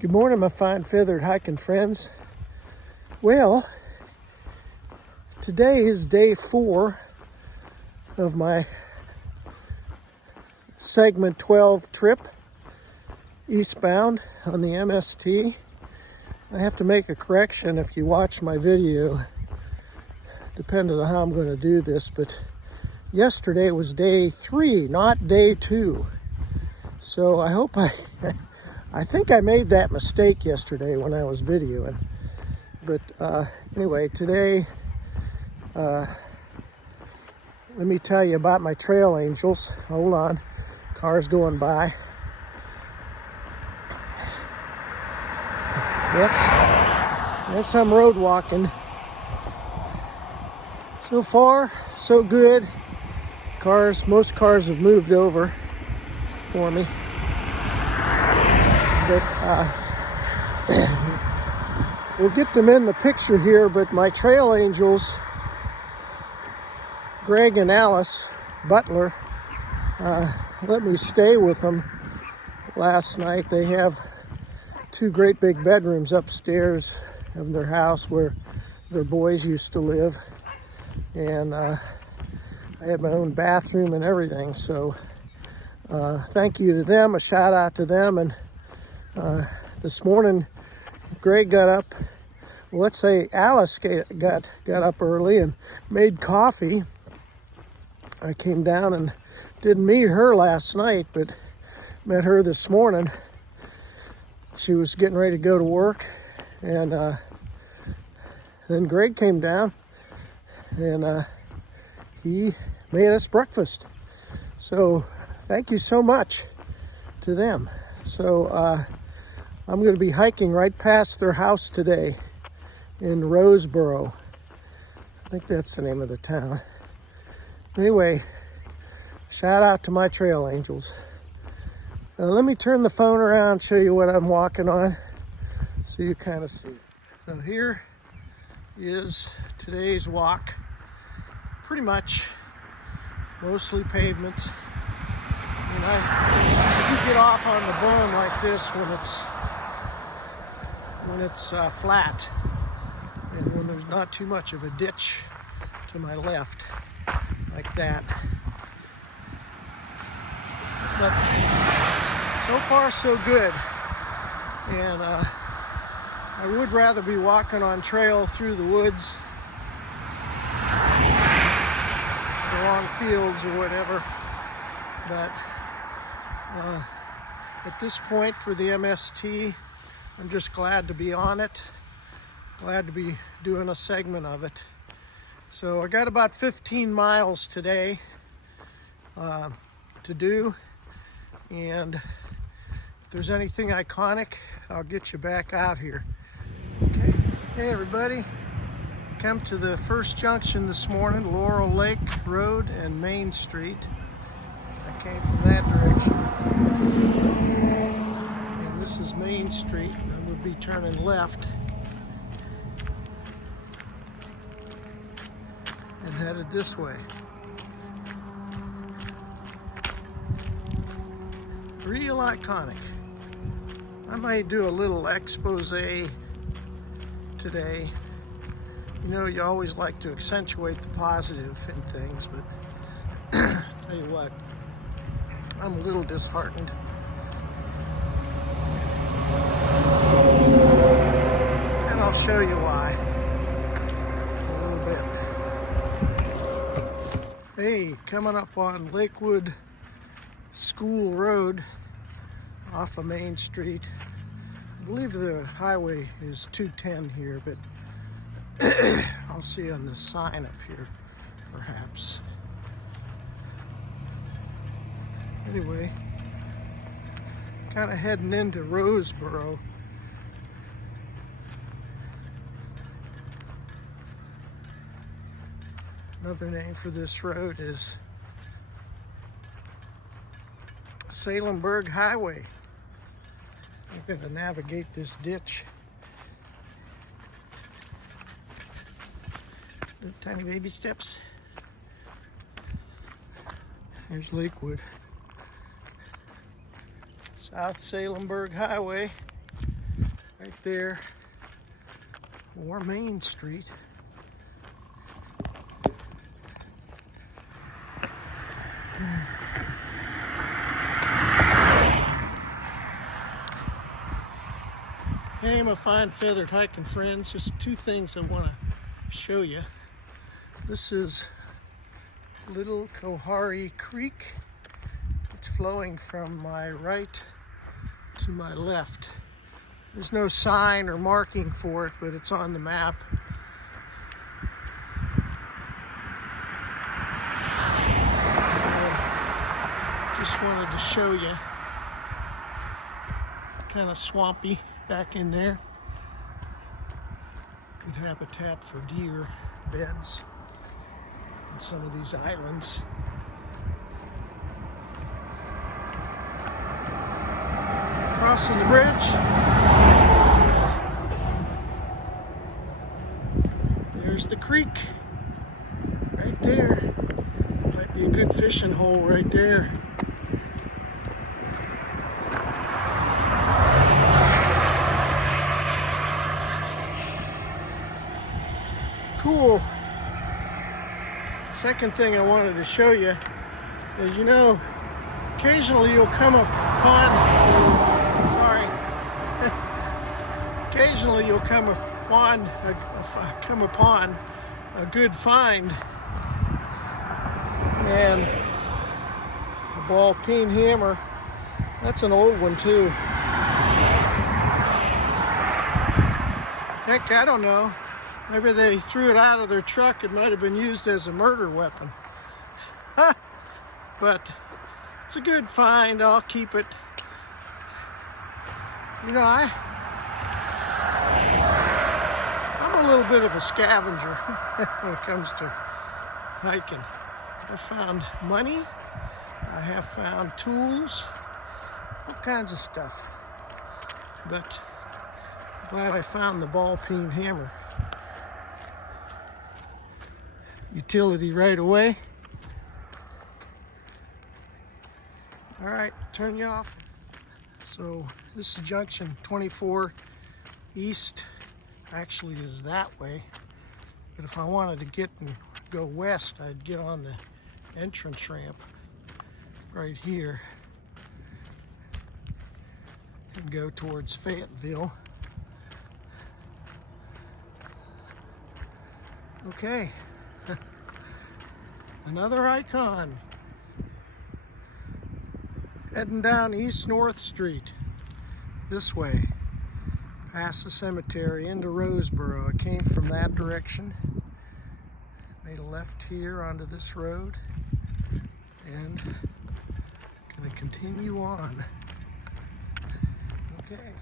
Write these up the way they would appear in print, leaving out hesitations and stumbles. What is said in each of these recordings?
Good morning, my fine feathered hiking friends. Well, today is day 4 of my segment 12 trip eastbound on the MST. I have to make a correction if you watch my video, depending on how I'm going to do this, but yesterday was day 3, not day 2. So I hope I think I made that mistake yesterday when I was videoing. But anyway, today, let me tell you about my trail angels. Hold on, car's going by. That's some road walking. So far, so good. Most cars have moved over for me. But we'll get them in the picture here, but my trail angels, Greg and Alice Butler, let me stay with them last night. They have 2 great big bedrooms upstairs of their house where their boys used to live, and I had my own bathroom and everything. So thank you to them, a shout out to them. And this morning, Greg got up. Well, let's say Alice got up early and made coffee. I came down and didn't meet her last night, but met her this morning. She was getting ready to go to work, and then Greg came down, and he made us breakfast. So thank you so much to them. So I'm going to be hiking right past their house today in Roseboro. I think that's the name of the town. Anyway, shout out to my trail angels. Let me turn the phone around and show you what I'm walking on so you kind of see. So here is today's walk. Pretty much mostly pavement. I do get off on the berm like this when it's flat, and when there's not too much of a ditch to my left, like that. But so far so good, and I would rather be walking on trail through the woods, along fields or whatever, but at this point for the MST, I'm just glad to be on it, glad to be doing a segment of it. So I got about 15 miles today to do, and if there's anything iconic, I'll get you back out here. Okay. Hey everybody, come to the first junction this morning, Laurel Lake Road and Main Street. I came from that direction. And this is Main Street. I would be turning left and headed this way. Real iconic. I might do a little expose today. You know, you always like to accentuate the positive in things, but tell you what, I'm a little disheartened. And I'll show you why in a little bit. Hey, coming up on Lakewood School Road off of Main Street. I believe the highway is 210 here, but I'll see on the sign up here, perhaps. Anyway, kind of heading into Roseboro. Another name for this road is Salemburg Highway. I'm going to navigate this ditch. Little tiny baby steps. There's Lakewood. South Salemburg Highway. right there, or Main Street. Hey, my fine feathered hiking friends, just two things I want to show you. This is Little Kohari Creek. It's flowing from my right to my left. There's no sign or marking for it, but it's on the map. So, just wanted to show you. Kind of swampy back in there. Good habitat for deer beds on some of these islands. Crossing the bridge. There's the creek right there. Might be a good fishing hole right there. Cool. Second thing I wanted to show you is, you know, occasionally you'll come upon, occasionally you'll come upon a good find, and a ball peen hammer. That's an old one too. Heck, I don't know. Maybe they threw it out of their truck. It might have been used as a murder weapon. But it's a good find. I'll keep it. You know, I'm a little bit of a scavenger when it comes to hiking. I found money. I have found tools. All kinds of stuff. But I'm glad I found the ball peen hammer. Utility right away. All right, turn you off. So this is junction 24 east. Actually is that way. But if I wanted to get and go west, I'd get on the entrance ramp right here and go towards Fayetteville. Okay. Another icon. Heading down East North Street this way, past the cemetery into Roseboro. I came from that direction, made a left here onto this road, and gonna continue on. Okay.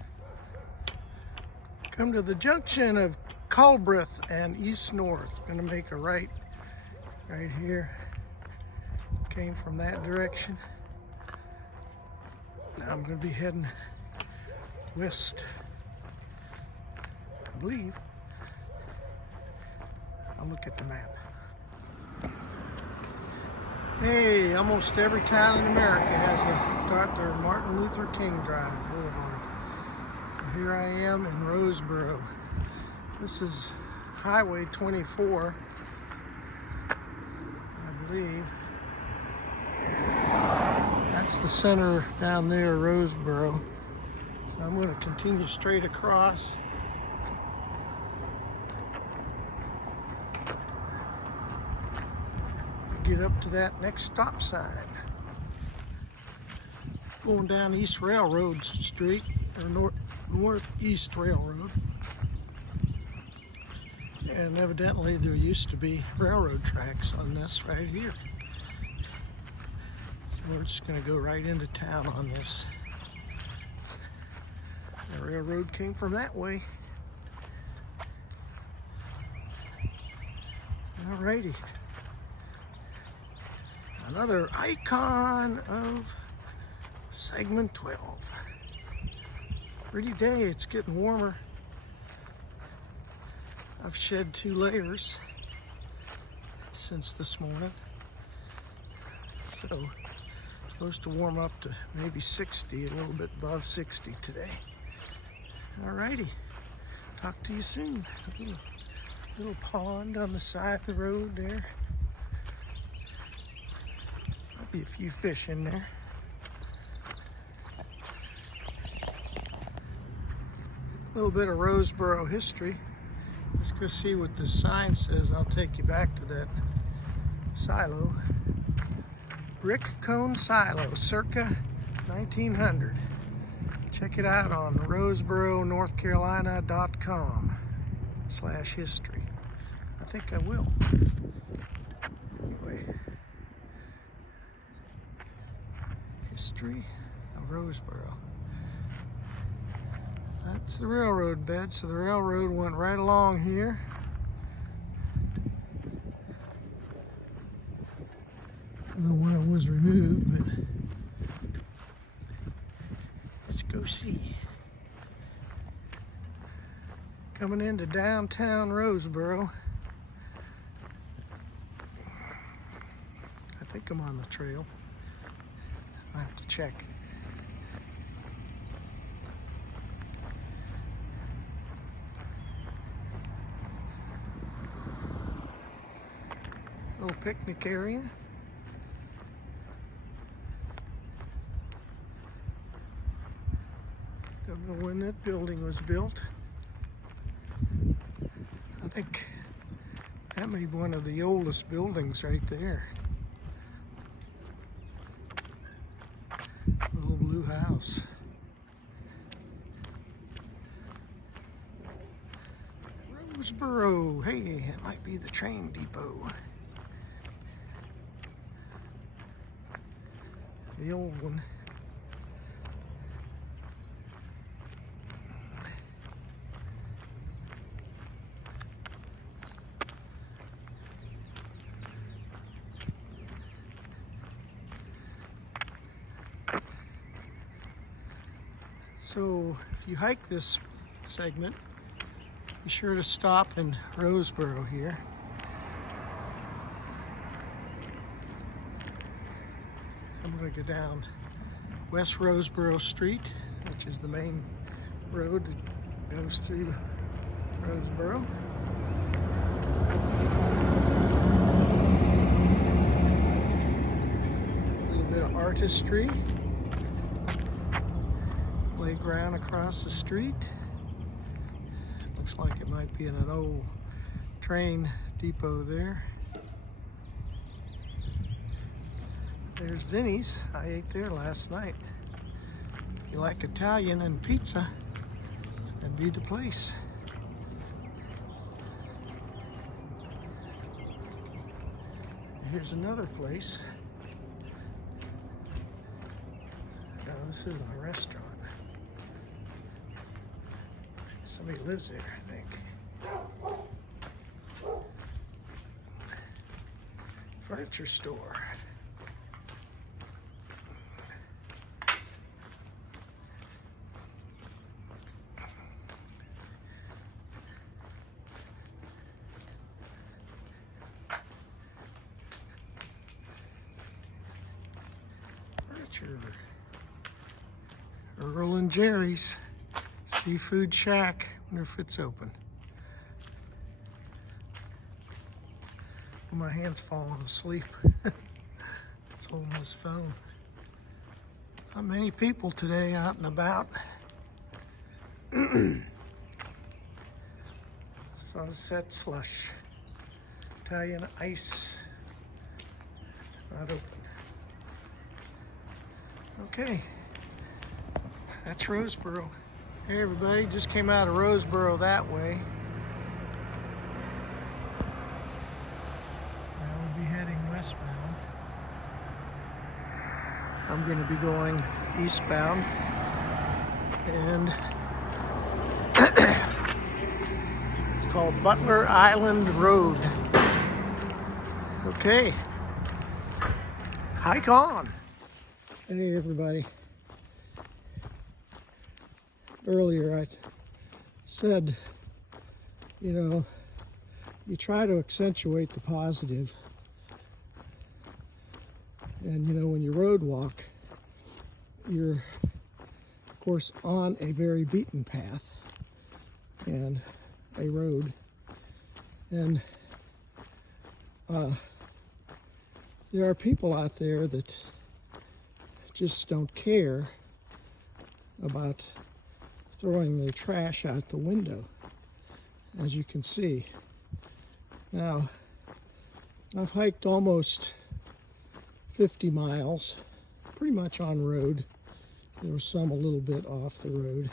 Come to the junction of Culbreth and East North. Gonna make a right here. Came from that direction. Now I'm going to be heading west, I believe. I'll look at the map. Hey, almost every town in America has a Dr. Martin Luther King Drive Boulevard. So here I am in Roseboro. This is Highway 24. I believe that's the center down there, Roseboro. So I'm going to continue straight across. Get up to that next stop sign. Going down East Railroad Street, or Northeast Railroad. And evidently there used to be railroad tracks on this right here. So we're just going to go right into town on this. The railroad came from that way. Alrighty. Another icon of segment 12. Pretty day, it's getting warmer. I've shed 2 layers since this morning. So it's supposed to warm up to maybe 60, a little bit above 60 today. Alrighty, talk to you soon. Little pond on the side of the road there. Might be a few fish in there. A little bit of Roseboro history. Let's go see what this sign says. I'll take you back to that silo. Brick cone silo, circa 1900. Check it out on roseboronorthcarolina.com/history. I think I will. Anyway, history of Roseboro. That's the railroad bed, so the railroad went right along here. I don't know when it was removed, but let's go see. Coming into downtown Roseboro. I think I'm on the trail. I have to check. Little picnic area. Don't know when that building was built. I think that may be one of the oldest buildings right there. Little blue house. Roseboro. Hey, it might be the train depot. The old one. So if you hike this segment, be sure to stop in Roseboro here. I'm going to go down West Roseboro Street, which is the main road that goes through Roseboro. A little bit of artistry. Playground across the street. Looks like it might be in an old train depot there. There's Vinny's. I ate there last night. If you like Italian and pizza, that'd be the place. Here's another place. No, this isn't a restaurant. Somebody lives there, I think. Furniture store. Earl and Jerry's Seafood Shack. Wonder if it's open. My hand's falling asleep. It's holding this phone. Not many people today out and about. Sunset Slush. Italian ice. Not open. Okay. That's Roseboro. Hey everybody, just came out of Roseboro that way. Now we'll be heading westbound. I'm going to be going eastbound. And it's called Butler Island Road. Okay. Hike on. Hey everybody. Earlier I said, you know, you try to accentuate the positive. And you know, when you road walk, you're of course on a very beaten path. and a road. And there are people out there that just don't care about throwing their trash out the window, as you can see. Now, I've hiked almost 50 miles, pretty much on road. There was some a little bit off the road.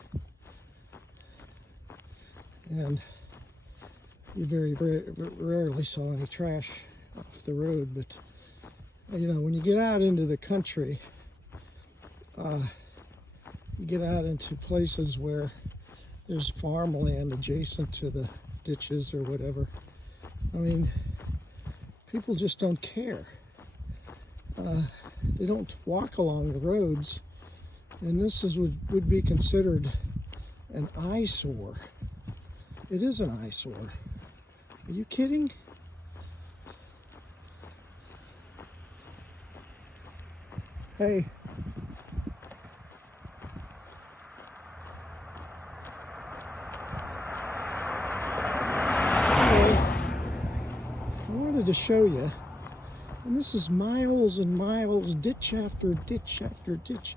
And you very, very rarely saw any trash off the road. But, you know, when you get out into the country, you get out into places where there's farmland adjacent to the ditches or whatever. I mean, people just don't care. They don't walk along the roads, and this would be considered an eyesore. It is an eyesore. Are you kidding? Hey. I wanted to show you, and this is miles and miles, ditch after ditch after ditch.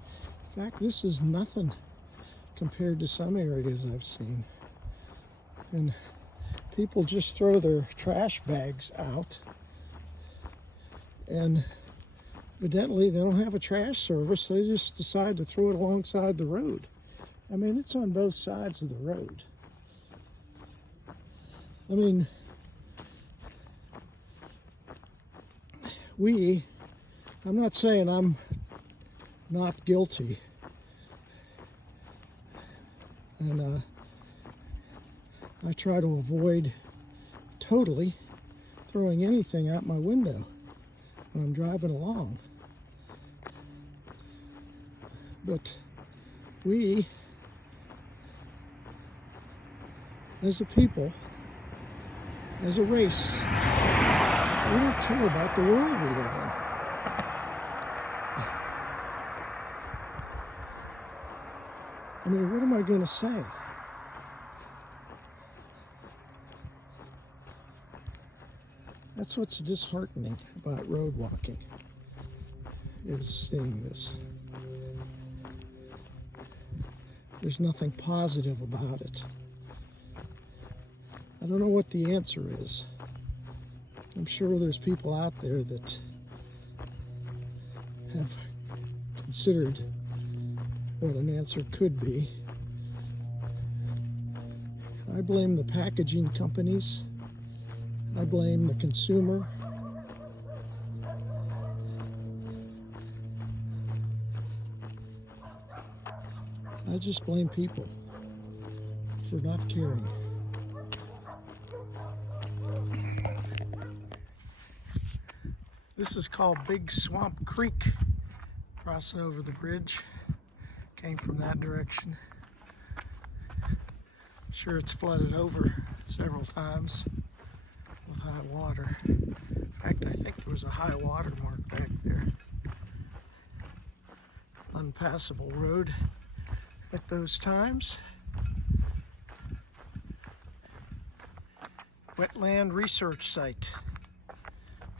In fact, this is nothing compared to some areas I've seen. And people just throw their trash bags out, and evidently they don't have a trash service. They just decide to throw it alongside the road. I mean, it's on both sides of the road. I mean, I'm not saying I'm not guilty, and I try to avoid totally throwing anything out my window when I'm driving along. But we, as a people, as a race, we don't care about the world we live in. I mean, what am I going to say? That's what's disheartening about road walking, is seeing this. There's nothing positive about it. I don't know what the answer is. I'm sure there's people out there that have considered what an answer could be. I blame the packaging companies. I blame the consumer. I just blame people for not caring. This is called Big Swamp Creek, crossing over the bridge. Came from that direction. I'm sure it's flooded over several times with high water. In fact, I think there was a high water mark back there. Unpassable road at those times. Wetland research site.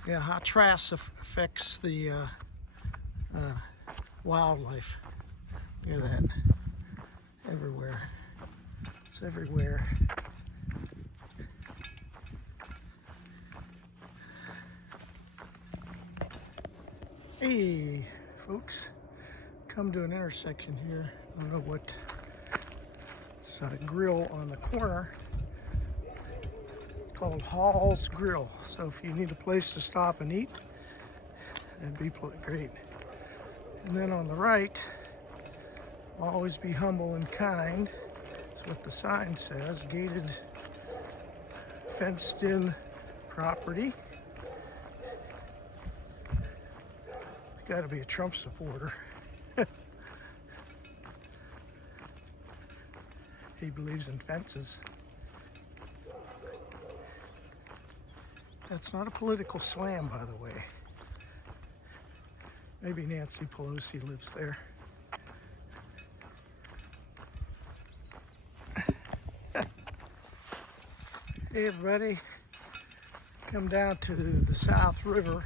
Yeah, how trash affects the wildlife. Look at that. Everywhere. It's everywhere. Hey, folks. Come to an intersection here. I don't know what. It's a grill on the corner. It's called Hall's Grill. So if you need a place to stop and eat, that'd be great. And then on the right, always be humble and kind. That's what the sign says. Gated, fenced-in property. There's got to be a Trump supporter. He believes in fences. That's not a political slam, by the way. Maybe Nancy Pelosi lives there. Hey everybody, come down to the South River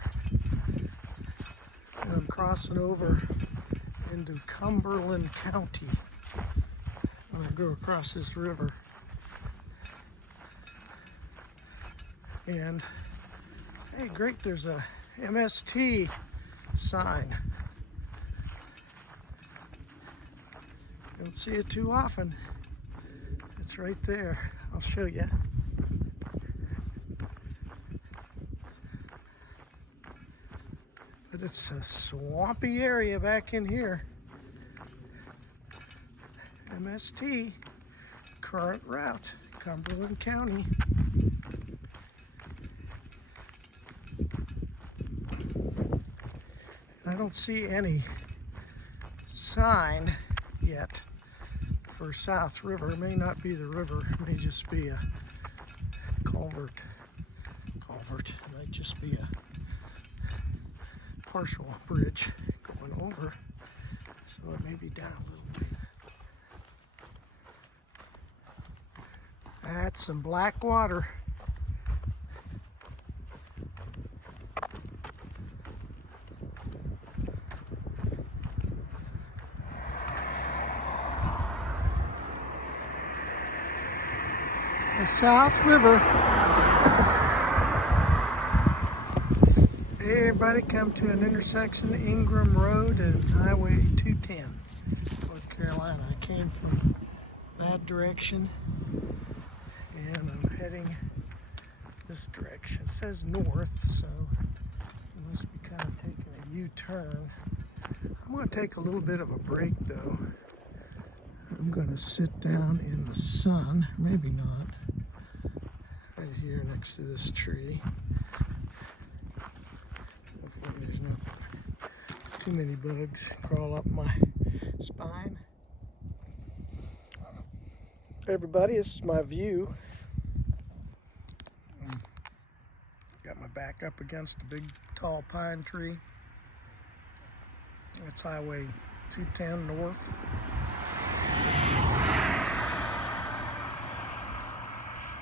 and I'm crossing over into Cumberland County when I go across this river. And hey, great, there's a MST sign. Don't see it too often. It's right there. I'll show you. But it's a swampy area back in here. MST, current route, Cumberland County. I don't see any sign yet for South River. It may not be the river, it may just be a culvert. It might just be a partial bridge going over, so it may be down a little bit. That's some black water. The South River. Hey everybody, come to an intersection, Ingram Road and Highway 210, North Carolina. I came from that direction and I'm heading this direction. It says north, so I must be kind of taking a U-turn. I'm going to take a little bit of a break though. I'm going to sit down in the sun, maybe not, right here next to this tree. Hopefully there's not too many bugs crawl up my spine. Hey everybody, this is my view. Got my back up against a big tall pine tree. It's Highway 210 north.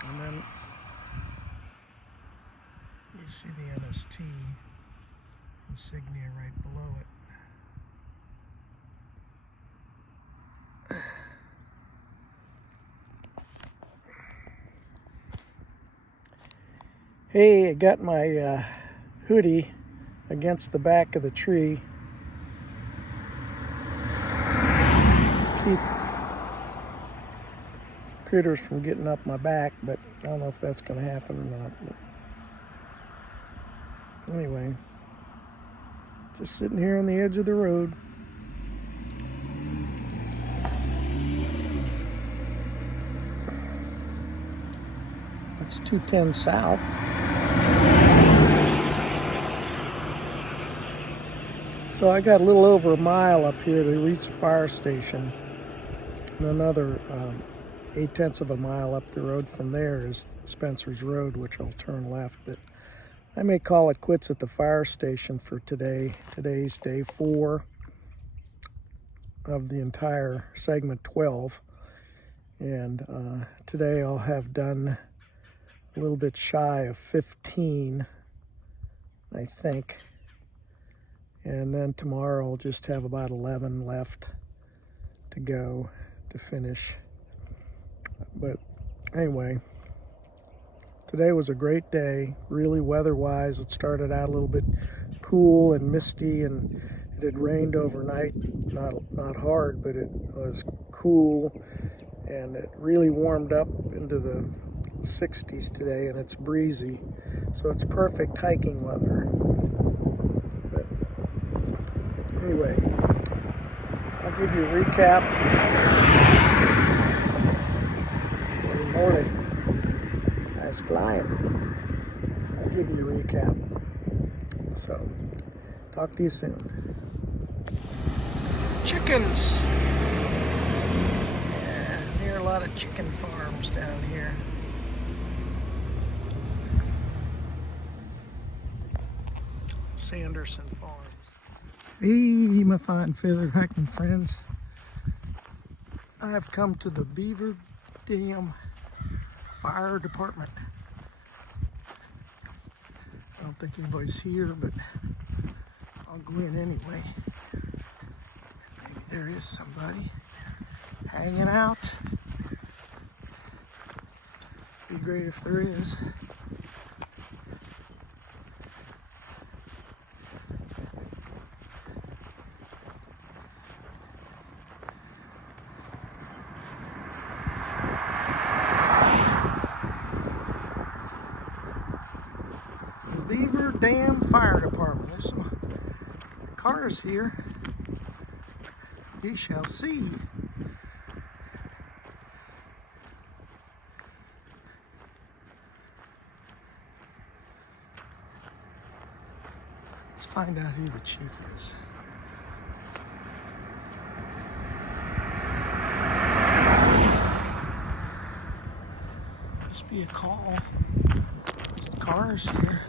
And then you see the MST insignia right below it. Hey, I got my hoodie against the back of the tree. Keep critters from getting up my back, but I don't know if that's going to happen or not. But anyway, just sitting here on the edge of the road. It's 210 south. So I got a little over a mile up here to reach the fire station. And another 8/10 of a mile up the road from there is Spencer's Road, which I'll turn left. But I may call it quits at the fire station for today. Today's day 4 of the entire segment 12. And today I'll have done a little bit shy of 15, I think. And then tomorrow I'll just have about 11 left to go to finish. But anyway, today was a great day, really weather-wise. It started out a little bit cool and misty, and it had rained overnight. Not hard, but it was cool, and it really warmed up into the 60s today, and it's breezy, so it's perfect hiking weather. But anyway, I'll give you a recap. Holy moly, guy's flying. I'll give you a recap. So, talk to you soon. Chickens. Yeah, near a lot of chicken farms down here. Sanderson Farms. Hey, my fine feathered hiking friends. I've come to the Beaver Dam Fire Department. think anybody's here, but I'll go in anyway. Maybe there is somebody hanging out. Be great if there is. Beaver Dam Fire Department. There's some cars here. You shall see. Let's find out who the chief is. Must be a call. There's cars here.